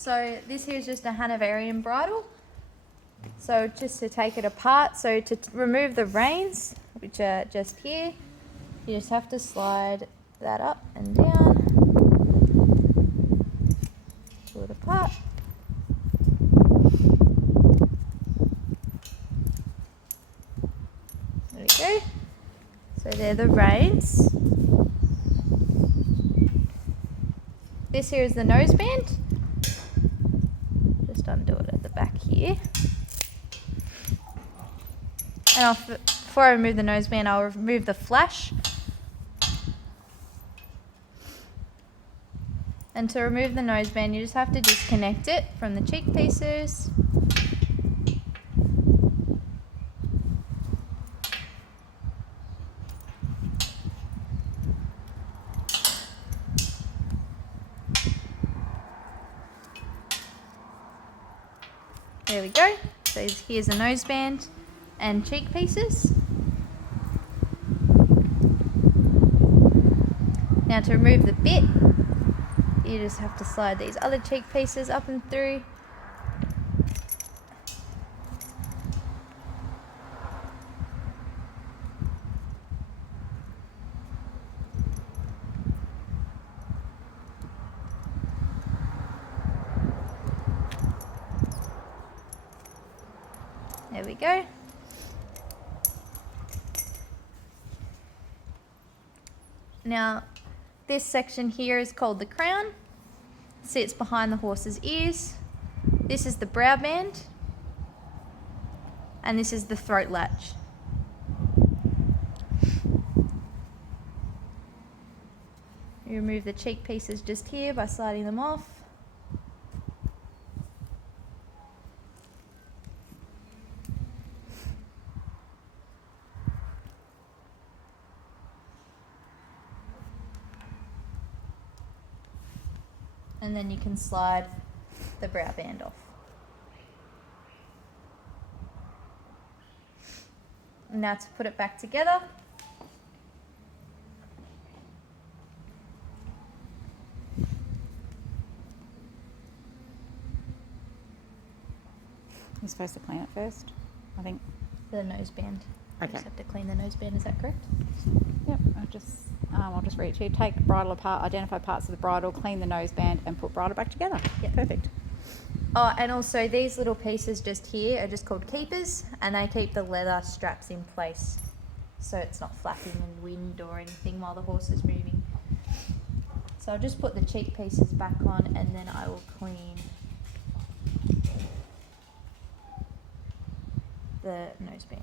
So this here is just a Hanoverian bridle. So just to take it apart, so to remove the reins, which are just here, you just have to slide that up and down, pull it apart. There we go. So they're the reins. This here is the noseband. Just undo it at the back here. And before I remove the noseband, I'll remove the flash. And to remove the noseband, you just have to disconnect it from the cheek pieces. There we go. So here's the noseband and cheek pieces. Now to remove the bit, you just have to slide these other cheek pieces up and through. There we go. Now, this section here is called the crown. It sits behind the horse's ears. This is the brow band. And this is the throat latch. You remove the cheek pieces just here by sliding them off. And then you can slide the brow band off. Now to put it back together. You're supposed to clean it first, I think. The noseband. Okay. You just have to clean the noseband, is that correct? Yep, I'll just read it to you. Take bridle apart, identify parts of the bridle, clean the noseband and put bridle back together. Yep. Perfect. Oh, and also these little pieces just here are just called keepers, and they keep the leather straps in place so it's not flapping in wind or anything while the horse is moving. So I'll just put the cheek pieces back on and then I will clean the noseband.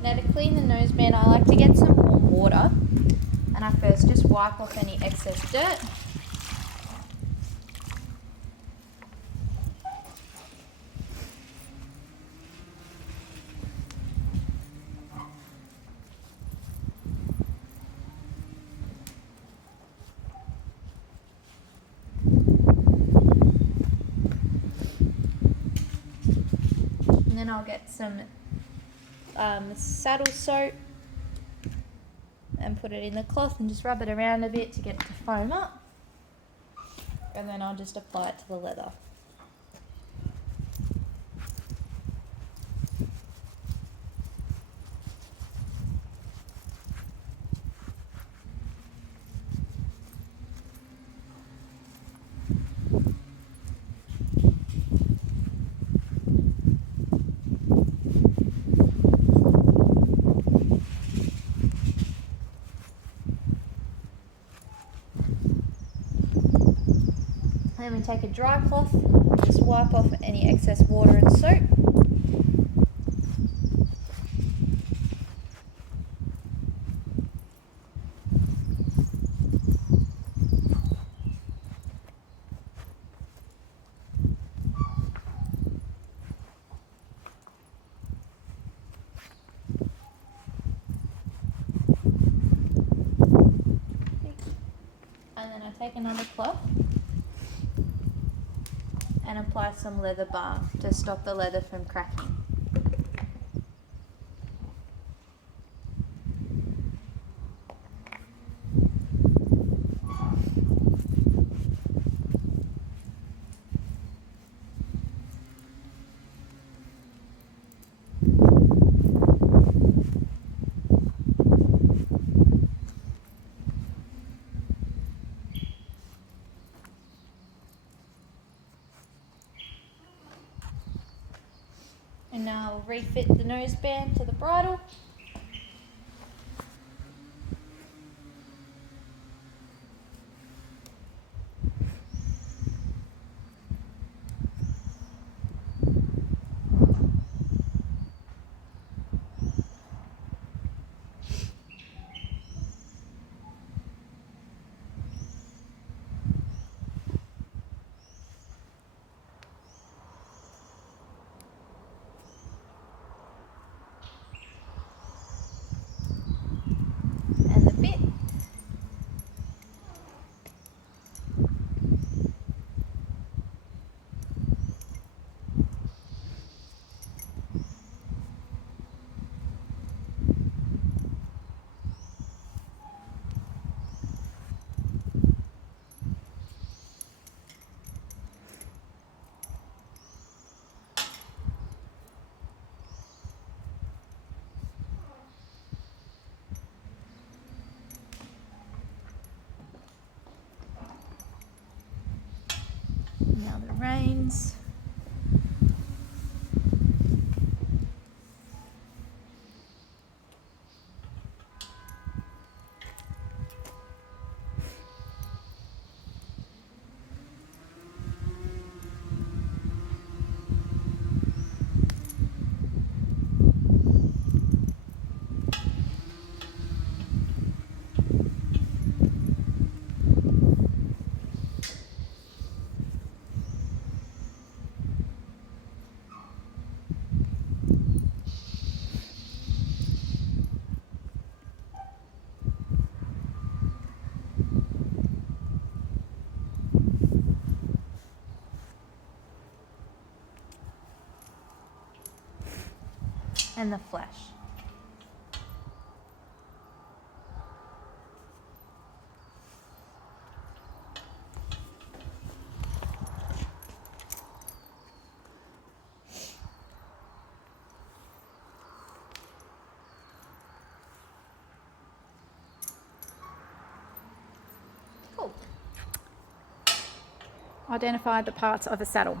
Now to clean the noseband, I like to get some warm water, and I first just wipe off any excess dirt. And then I'll get some saddle soap and put it in the cloth and just rub it around a bit to get it to foam up, and then I'll just apply it to the leather. Then we take a dry cloth, just wipe off any excess water and soap. take another cloth and apply some leather balm to stop the leather from cracking. And now I'll refit the noseband to the bridle. And the bit. Now the reins. And the flesh. Cool. Identify the parts of a saddle.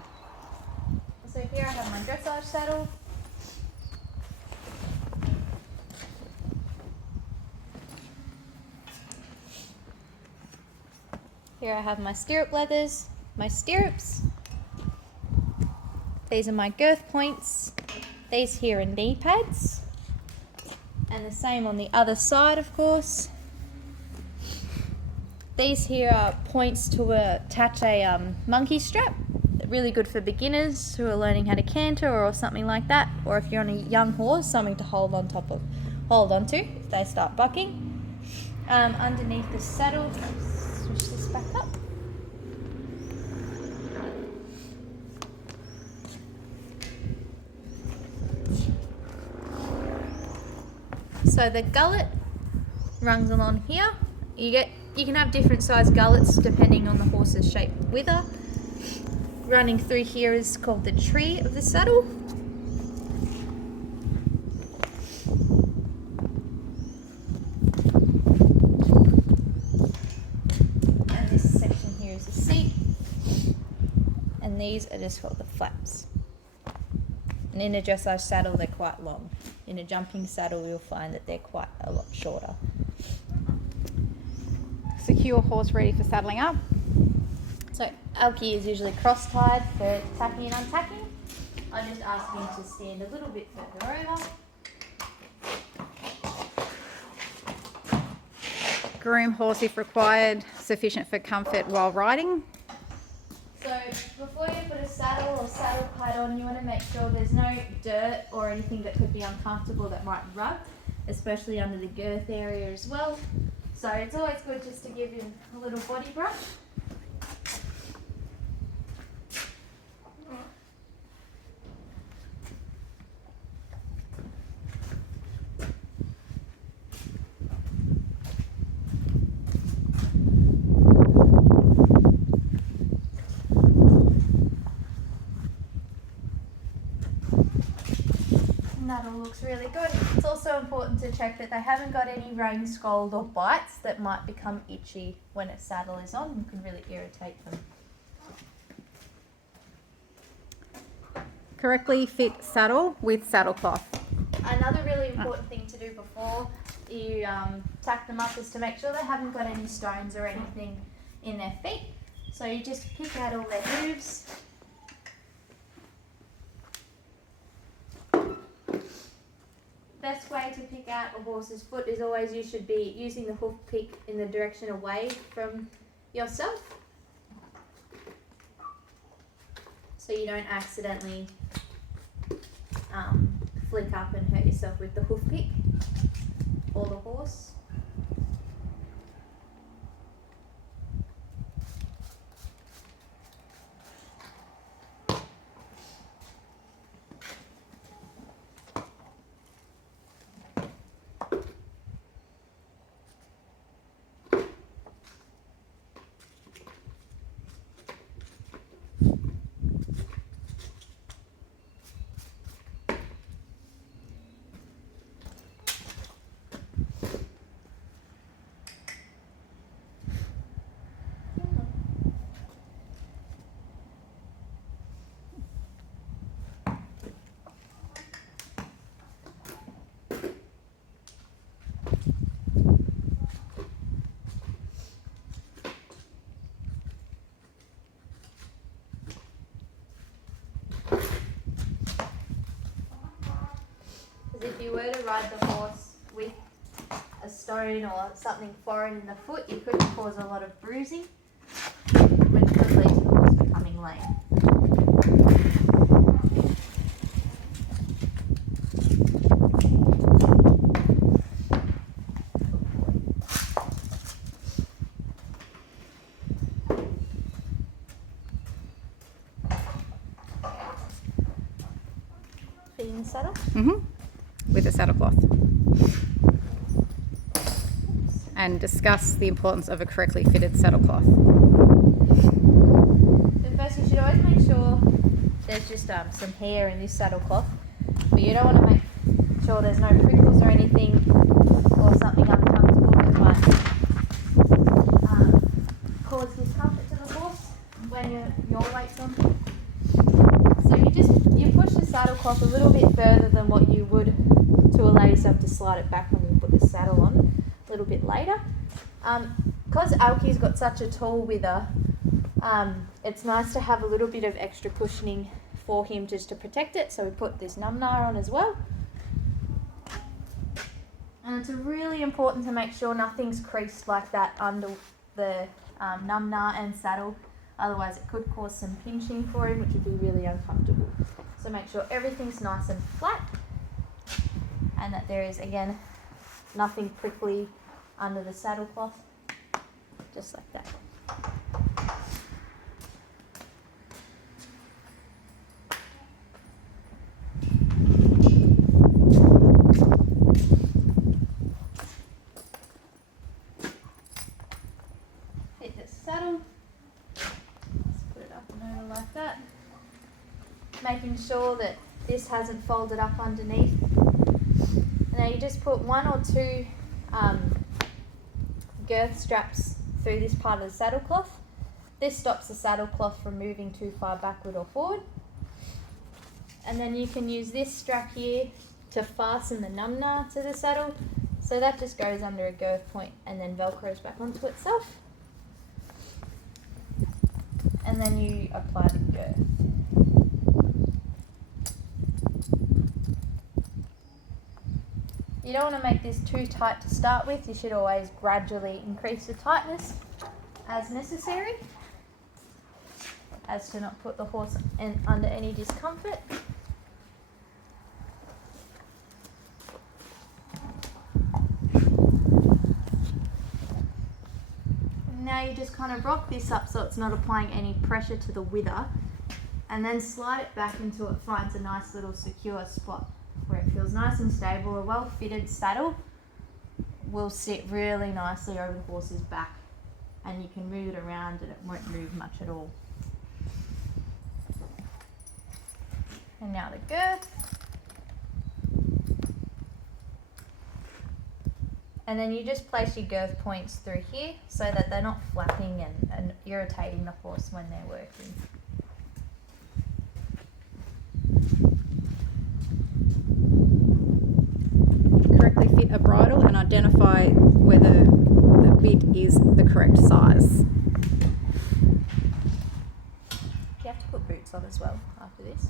So here I have my dressage saddle. Here I have my stirrup leathers, my stirrups. These are my girth points. These here are knee pads. And the same on the other side, of course. These here are points to attach a monkey strap. Really good for beginners who are learning how to canter or something like that. Or if you're on a young horse, something to hold on to if they start bucking. Underneath the saddle, switch this back up. So the gullet runs along here. You can have different size gullets depending on the horse's shape wither. Running through here is called the tree of the saddle. And this section here is the seat. And these are just called the flaps. And in a dressage saddle, they're quite long. In a jumping saddle, you'll find that they're quite a lot shorter. Secure horse ready for saddling up. So Alki is usually cross-tied for tacking and untacking. I just ask him to stand a little bit further over. Groom horse if required, sufficient for comfort while riding. So before you put a saddle or saddle kite on, you want to make sure there's no dirt or anything that could be uncomfortable that might rub, especially under the girth area as well. So it's always good just to give him a little body brush. And that all looks really good. It's also important to check that they haven't got any rain scald or bites that might become itchy when a saddle is on and can really irritate them. Correctly fit saddle with saddle cloth. Another really important thing to do before you tack them up is to make sure they haven't got any stones or anything in their feet. So you just pick out all their hooves. Best way to pick out a horse's foot is always you should be using the hoof pick in the direction away from yourself, so you don't accidentally flick up and hurt yourself with the hoof pick or the horse. Because if you were to ride the horse with a stone or something foreign in the foot, you could cause a lot of bruising, which could lead to the horse becoming lame. Feeding the saddle. With a saddle cloth. And discuss the importance of a correctly fitted saddle cloth. So first you should always make sure there's just some hair in this saddle cloth, but you don't want to make sure there's no prickles or anything or something uncomfortable that might cause discomfort to the horse when your weight's on. So you push the saddle cloth a little bit further than what you would to allow yourself to slide it back when you put the saddle on a little bit later. Because Alki's got such a tall wither, it's nice to have a little bit of extra cushioning for him just to protect it. So we put this numnar on as well. And it's really important to make sure nothing's creased like that under the numnar and saddle. Otherwise it could cause some pinching for him, which would be really uncomfortable. So make sure everything's nice and flat and that there is, again, nothing prickly under the saddle cloth, just like that. Hit the saddle. Just put it up and over like that. Making sure that this hasn't folded up underneath. And now you just put one or two girth straps through this part of the saddle cloth. This stops the saddle cloth from moving too far backward or forward. And then you can use this strap here to fasten the numnar to the saddle. So that just goes under a girth point and then velcros back onto itself. And then you apply the girth. You don't want to make this too tight to start with. You should always gradually increase the tightness as necessary, as to not put the horse under any discomfort. you just kind of rock this up so it's not applying any pressure to the wither, and then slide it back until it finds a nice little secure spot where it feels nice and stable. A well fitted saddle will sit really nicely over the horse's back, and you can move it around and it won't move much at all. And now the girth. And then you just place your girth points through here so that they're not flapping and irritating the horse when they're working. Correctly fit a bridle and identify whether the bit is the correct size. You have to put boots on as well after this.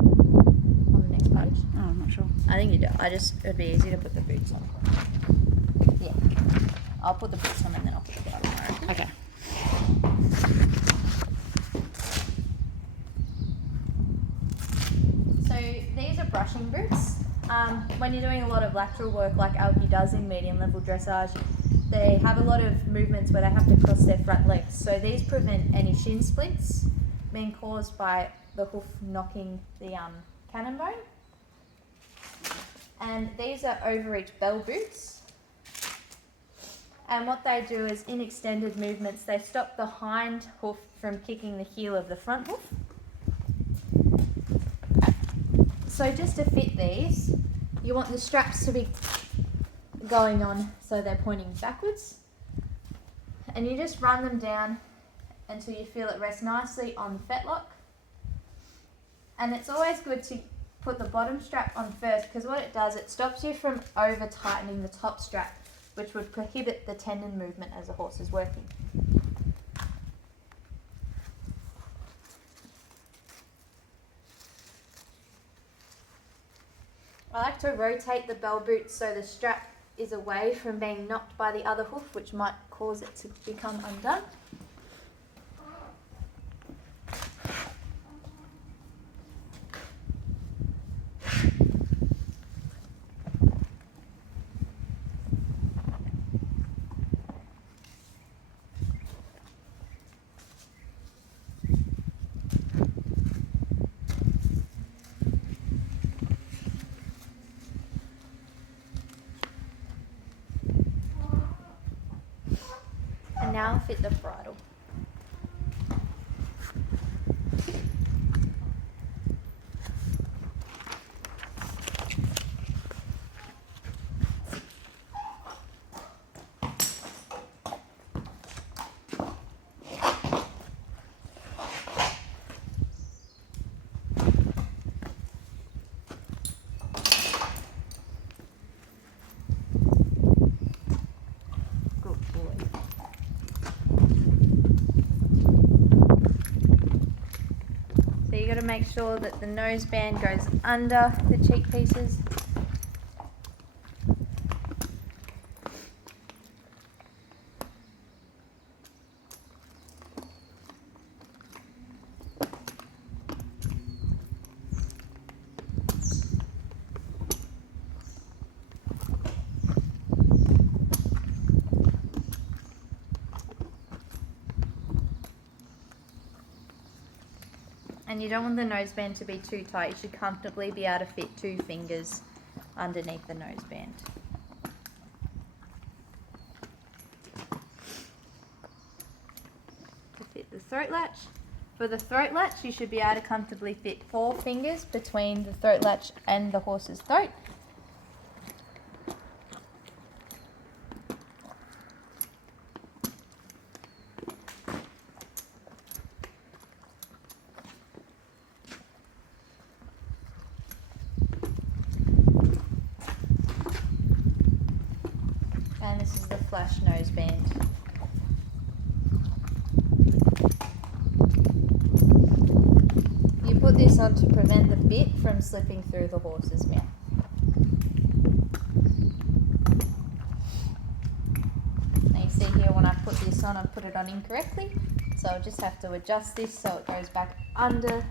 On the next page. Oh, I'm not sure. I think you do. It'd be easy to put the boots on. Yeah. I'll put the boots on and then I'll put the bridle on. Okay. So these are brushing boots. When you're doing a lot of lateral work like Alki does in medium level dressage, they have a lot of movements where they have to cross their front legs. So these prevent any shin splints being caused by the hoof knocking the cannon bone. And these are overreach bell boots. And what they do is in extended movements, they stop the hind hoof from kicking the heel of the front hoof. So just to fit these, you want the straps to be going on so they're pointing backwards. And you just run them down until you feel it rest nicely on the fetlock. And it's always good to put the bottom strap on first, because what it does, it stops you from over tightening the top strap, which would prohibit the tendon movement as the horse is working. I like to rotate the bell boot so the strap is away from being knocked by the other hoof, which might cause it to become undone. And now fit the bridle. You got to make sure that the nose band goes under the cheek pieces. And you don't want the noseband to be too tight. You should comfortably be able to fit 2 fingers underneath the noseband. To fit the throat latch. For the throat latch, you should be able to comfortably fit 4 fingers between the throat latch and the horse's throat. And this is the flash noseband. You put this on to prevent the bit from slipping through the horse's mouth. Now you see here when I put this on, I put it on incorrectly. So I'll just have to adjust this so it goes back under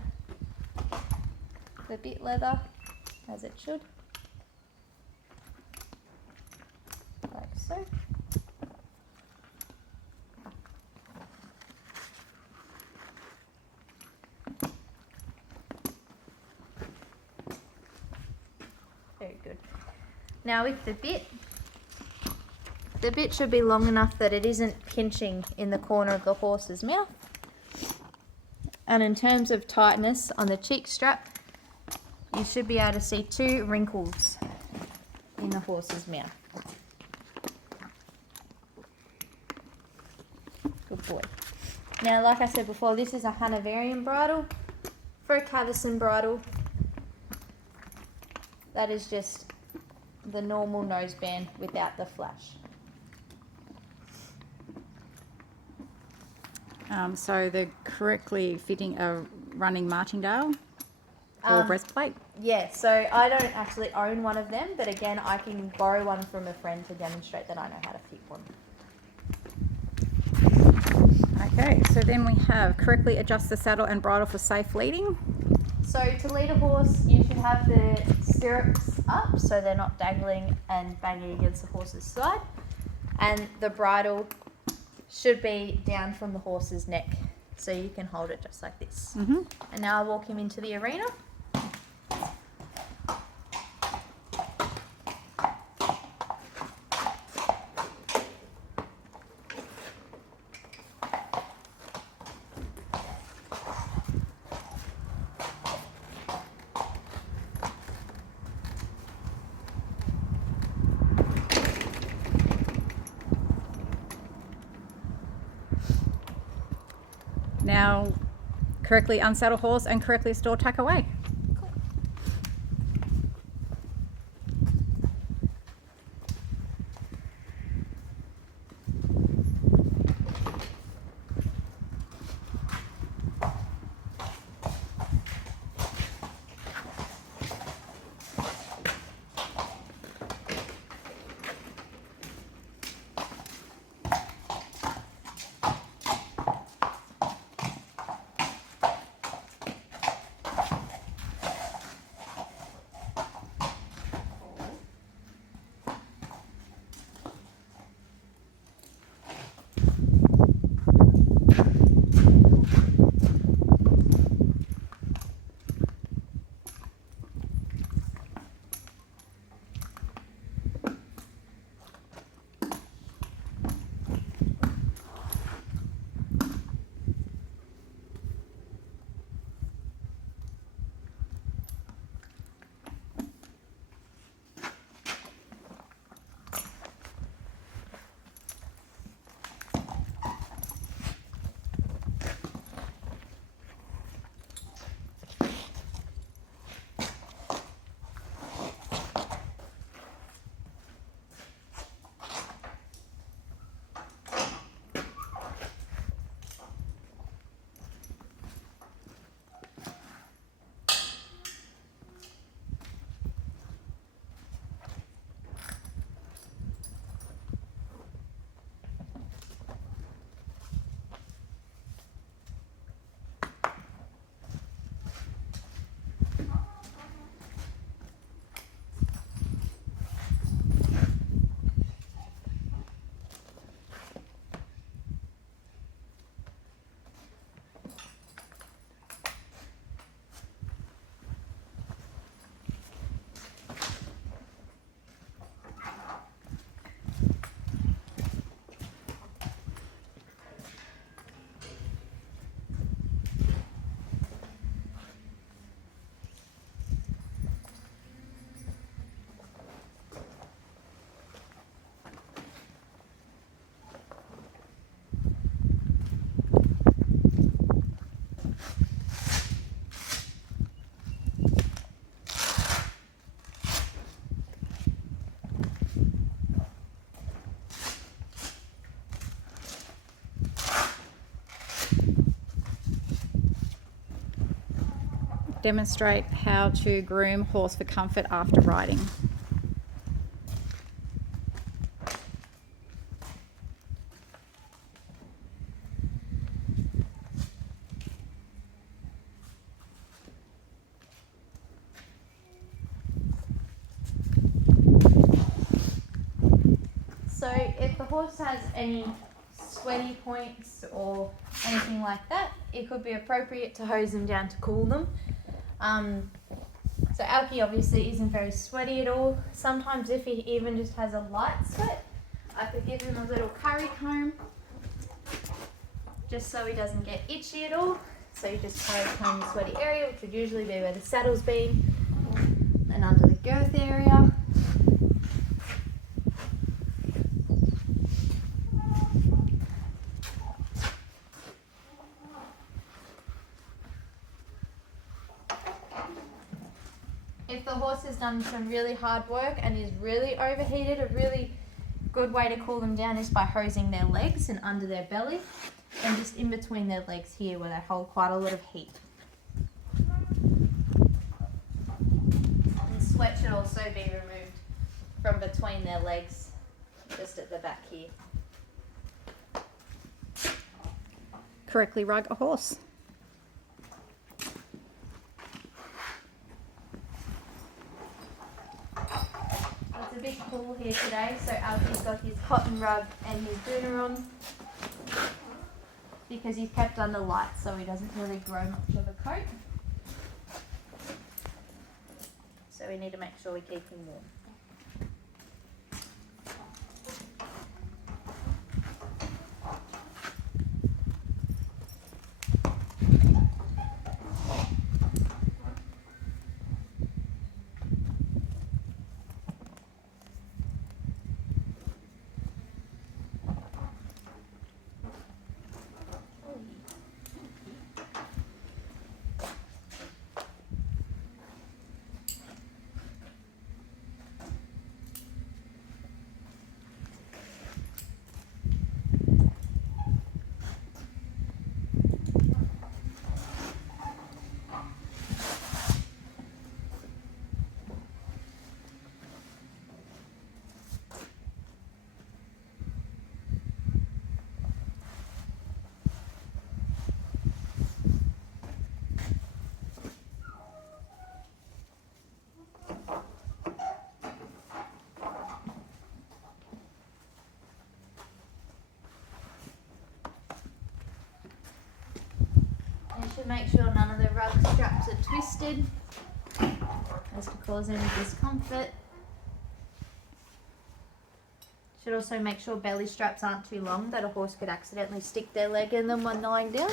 the bit leather, as it should. Like so. Very good. Now with the bit should be long enough that it isn't pinching in the corner of the horse's mouth. And in terms of tightness on the cheek strap, you should be able to see 2 wrinkles in the horse's mouth. Good boy. Now, like I said before, this is a Hanoverian bridle. For a Cavesson bridle, that is just the normal noseband without the flash. So they're correctly fitting a running martingale or breastplate? Yeah, so I don't actually own one of them, but again, I can borrow one from a friend to demonstrate that I know how to fit one. Okay, so then we have correctly adjust the saddle and bridle for safe leading. So to lead a horse, you should have the stirrups up so they're not dangling and banging against the horse's side. And the bridle should be down from the horse's neck, so you can hold it just like this. Mm-hmm. And now I'll walk him into the arena. Now, correctly unsaddle horse and correctly store tack away. Demonstrate how to groom horse for comfort after riding. So if the horse has any sweaty points or anything like that, it could be appropriate to hose them down to cool them. So Alki obviously isn't very sweaty at all. Sometimes if he even just has a light sweat, I could give him a little curry comb just so he doesn't get itchy at all. So you just curry comb the sweaty area, which would usually be where the saddle's been, and under the girth area. If the horse has done some really hard work and is really overheated, a really good way to cool them down is by hosing their legs and under their belly and just in between their legs here where they hold quite a lot of heat. And sweat should also be removed from between their legs, just at the back here. Correctly rug a horse. It's a bit cool here today, so Alfie's got his cotton rug and his booner on because he's kept under lights so he doesn't really grow much of a coat. So we need to make sure we keep him warm. You should make sure none of the rug straps are twisted as to cause any discomfort. Should also make sure belly straps aren't too long that a horse could accidentally stick their leg in them when lying down.